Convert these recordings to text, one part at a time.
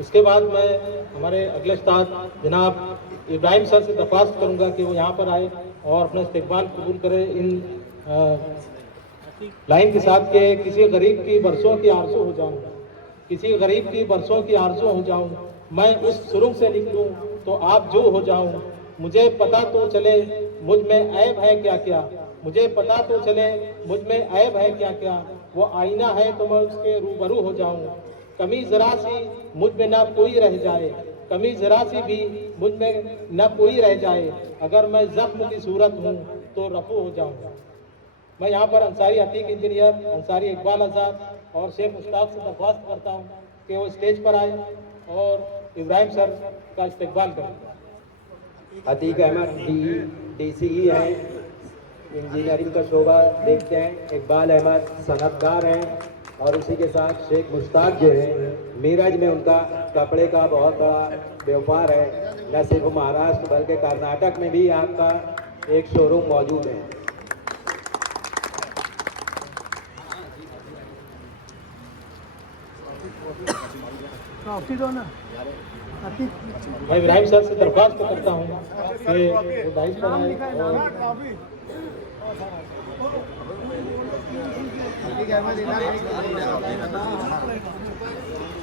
उसके बाद मैं हमारे अगले उस्ताद जनाब इब्राहिम सर से दरख्वास्त करूंगा कि वो यहाँ पर आए और अपना इस्तकबाल कबूल करें इन लाइन के साथ के किसी गरीब की बरसों की आरज़ू हो जाऊं, किसी गरीब की बरसों की आरज़ू हो जाऊं, मैं उस सुरुंग से निकलूं तो आप जो हो जाऊं, मुझे पता तो चले मुझ में ऐब है क्या क्या, मुझे पता तो चले मुझ में ऐब है क्या क्या, वो आईना है तो मैं उसके रूबरू हो जाऊं, कमी जरा सी मुझ में ना कोई रह जाए, कमी जरा सी भी मुझ में न कोई रह जाए, अगर मैं जख्म की सूरत हूँ तो रफू हो जाऊँ। मैं यहाँ पर अंसारी अतीक इंजीनियर, अंसारी इकबाल आज़ाद और शेख मुश्ताक से दरख्वास्त करता हूँ कि वो स्टेज पर आए और इब्राहिम सर का इस्तकबाल करें। अतीक अहमद DCE हैं, इंजीनियरिंग का शोबा देखते हैं। इकबाल अहमद सनतकार हैं और उसी के साथ शेख मुश्ताक जो हैं मीरज में उनका कपड़े का बहुत बड़ा व्यापार है। न सिर्फ महाराष्ट्र बल्कि कर्नाटक में भी आपका एक शोरूम मौजूद है। मैं इब्राहिम सर से दरख्वास्त करता हूँ कि वो दाइश पर आए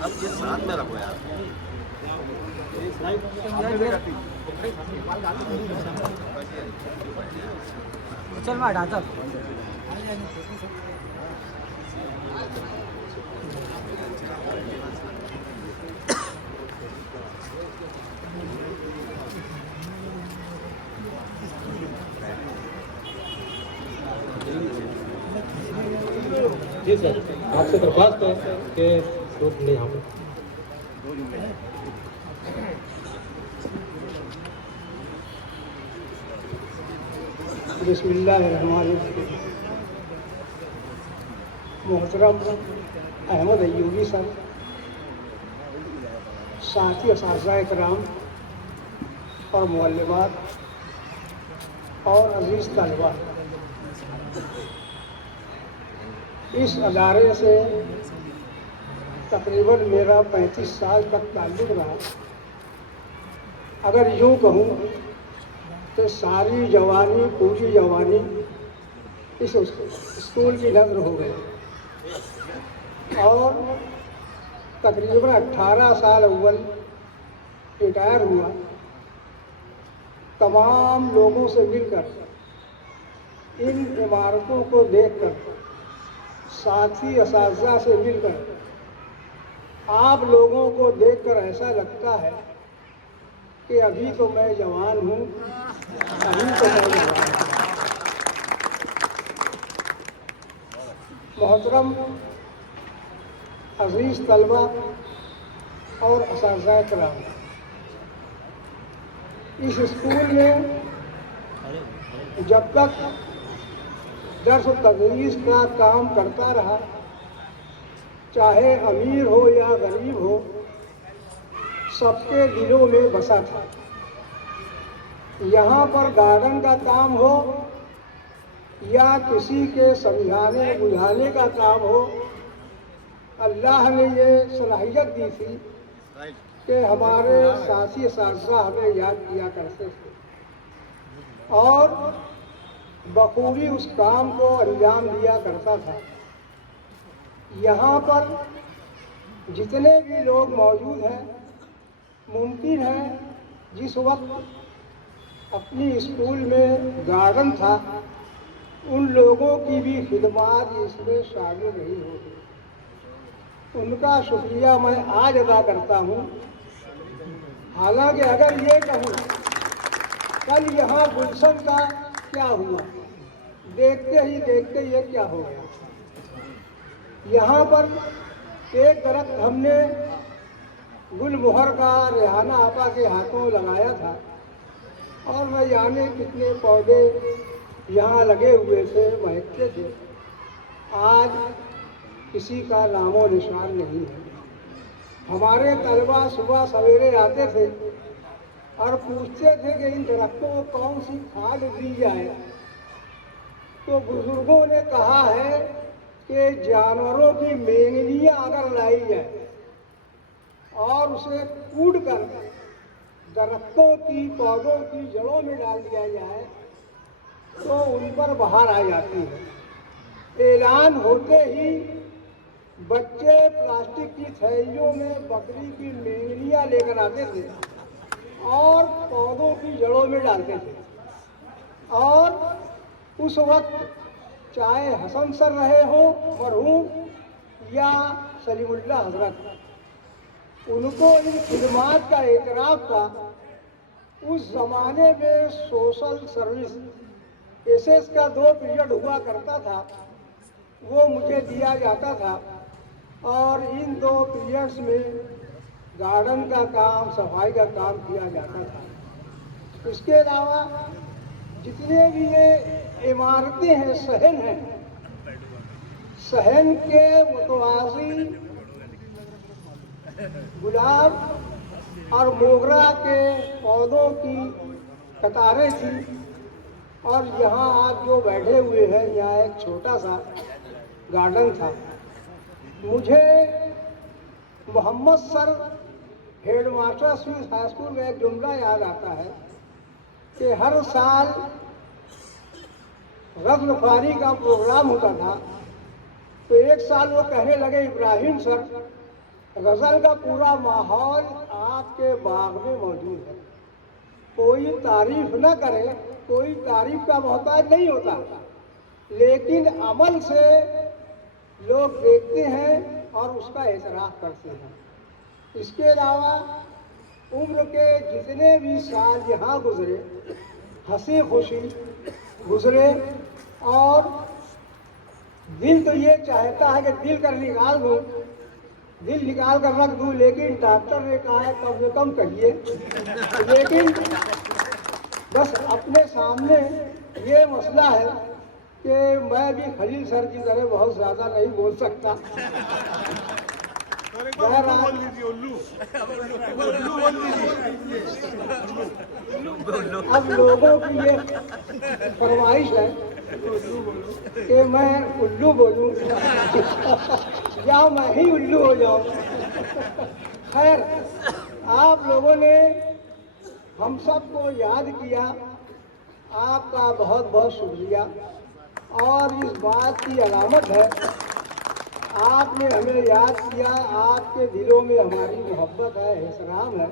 अब ये साथ में रखो यार। चल मैं हटाता जी सर, आपसे दरख्वास्त है कि रुक नहीं हम बिस्मिल्लाहिर्रहमानिर्रहीम। मोहतरम अहमद अय्यूबी सर, साथी असातिज़ा इकराम और मुअल्लिमात और अज़ीज़ तलबा, इस अदारे से तकरीबन मेरा 35 साल तक ताल्लुक़ रहा। अगर यूँ कहूँ तो सारी जवानी, पूरी जवानी इस स्कूल की नज़र हो गई और तकरीबन 18 साल अव्वल रिटायर हुआ। तमाम लोगों से मिलकर, इन इमारतों को देखकर, साथी असातिज़ा से मिलकर, आप लोगों को देखकर ऐसा लगता है कि अभी तो मैं जवान हूँ, अभी तो मैं जवान हूँ। मोहतरम अज़ीज़ तलबा और असातिज़ा किराम, इस स्कूल में जब तक दर्स तदरीस का काम करता रहा, चाहे अमीर हो या गरीब हो, सबके दिलों में बसा था। यहाँ पर गार्डन का काम हो या किसी के समझाने बुझाने का काम हो, अल्लाह ने ये सलाहियत दी थी कि हमारे साथी असातिज़ा हमें याद किया करते थे और बखूबी उस काम को अंजाम दिया करता था। यहाँ पर जितने भी लोग मौजूद हैं, मुमकिन है जिस वक्त अपनी स्कूल में गार्डन था, उन लोगों की भी खिदमत इसमें शामिल नहीं होगी। उनका शुक्रिया मैं आज अदा करता हूँ। हालांकि अगर ये कहूँ कल यहाँ गुलशन का क्या हुआ, देखते ही देखते ये क्या हो गया। यहाँ पर एक दरख्त हमने गुलमोहर का रेहाना आपा के हाथों लगाया था और न जाने कितने पौधे यहाँ लगे हुए थे, महकते थे। आज किसी का नामो निशान नहीं है। हमारे तलबा सुबह सवेरे आते थे और पूछते थे कि इन दरख्तों को कौन सी खाद दी जाए, तो बुजुर्गों ने कहा है कि जानवरों की मेंगनियाँ अगर लाई जाए और उसे कूट कर दरख्तों की पौधों की जड़ों में डाल दिया जाए तो उन पर बाहर आ जाती है। ऐलान होते ही बच्चे प्लास्टिक की थैलियों में बकरी की मेंढियाँ लेकर आते थे और पौधों की जड़ों में डालते थे। और उस वक्त चाहे हसन सर रहे हो मरहूम या सलीमुल्लाह हजरत, उनको इन खिदमात का एतराफ़ था। उस ज़माने में सोशल सर्विस एसएस का 2 पीरियड हुआ करता था, वो मुझे दिया जाता था और इन 2 पीरियड्स में गार्डन का काम, सफाई का काम किया जाता था। इसके अलावा जितने भी ये इमारतें हैं, सहन हैं, सहन के मुतवाज़ी गुलाब और मोगरा के पौधों की कतारें थी। और यहाँ आप जो बैठे हुए हैं, यहाँ एक छोटा सा गार्डन था। मुझे Mohammad sir headmaster Swiss high school का एक जुमला याद आता है कि हर साल गज़ल ख्वारी का प्रोग्राम होता था तो एक साल वो कहने लगे, इब्राहिम सर, गज़ल का पूरा माहौल आपके बाग में मौजूद है, कोई तारीफ न करे, कोई तारीफ का मोहताज नहीं होता, लेकिन अमल से लोग देखते हैं और उसका एतराफ़ करते हैं। इसके अलावा उम्र के जितने भी साल यहाँ गुजरे, हंसी खुशी गुजरे और दिल तो ये चाहता है कि दिल कर निकाल दूँ, दिल निकाल कर रख दूँ, लेकिन डॉक्टर ने कहा है कम से कम कहिए। लेकिन बस अपने सामने ये मसला है कि मैं भी खलील सर की तरह बहुत ज़्यादा नहीं बोल सकता। अब लोगों की ये फरमाइश है कि मैं उल्लू बोलूं या मैं ही उल्लू हो जाऊं। खैर, आप लोगों ने हम सबको याद किया, आपका बहुत बहुत शुक्रिया। और इस बात की अलामत है आपने हमें याद किया, आपके दिलों में हमारी मोहब्बत है, एहतराम है,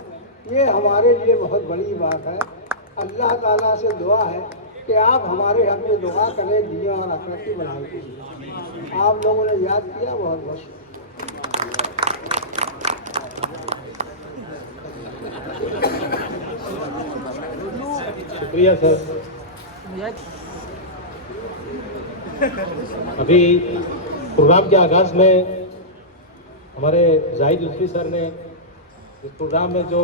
ये हमारे लिए बहुत बड़ी बात है। अल्लाह ताला से दुआ है कि आप हमारे हक में दुआ करें, दुनिया और आखिरत की भलाई के लिए। आप लोगों ने याद किया, बहुत बहुत शुक्रिया सर। अभी प्रोग्राम के आगाज़ में हमारे जाहिद लुत्फ़ी सर ने इस प्रोग्राम में जो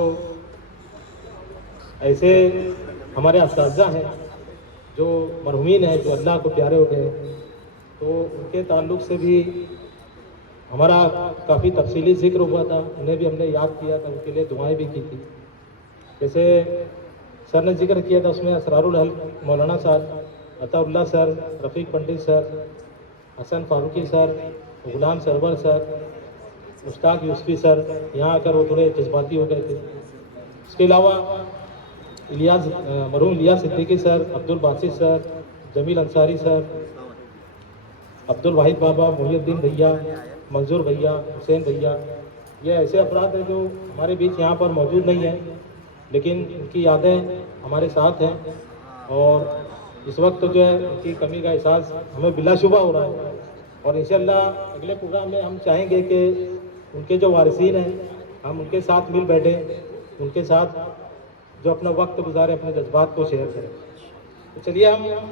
ऐसे हमारे असातिज़ा हैं जो मरहूमीन हैं, जो अल्लाह को प्यारे हो गए, तो उनके ताल्लुक़ से भी हमारा काफ़ी तफसीली ज़िक्र हुआ था, उन्हें भी हमने याद किया था, उनके लिए दुआएं भी की थी। जैसे सर ने जिक्र किया था उसमें असरारुल हक़ मौलाना साहब, अताउल्लाह सर, रफ़ीक पंडित सर, हसन फारूकी सर, गुलाम server sir, Mushtaq Yusufi sir, यहाँ आकर वो थोड़े जज्बाती हो गए थे। इसके अलावा मरहूम Ilyas Siddiqui sir, Abdul Basit sir, Jamil Ansari sir, Abdul Wahid बाबा, मुहियुद्दीन भैया, मंजूर भैया, हुसैन भैया, ये ऐसे अफराद हैं जो हमारे बीच यहाँ पर मौजूद नहीं हैं, लेकिन उनकी यादें हमारे साथ हैं। और इस वक्त तो जो है उनकी कमी का एहसास हमें बिलाशुबा हो रहा है। और इंशाअल्लाह अगले प्रोग्राम में हम चाहेंगे कि उनके जो वारिसीन हैं हम उनके साथ मिल बैठें, उनके साथ जो अपना वक्त गुजारे, अपने जज्बात को शेयर करें। तो चलिए हम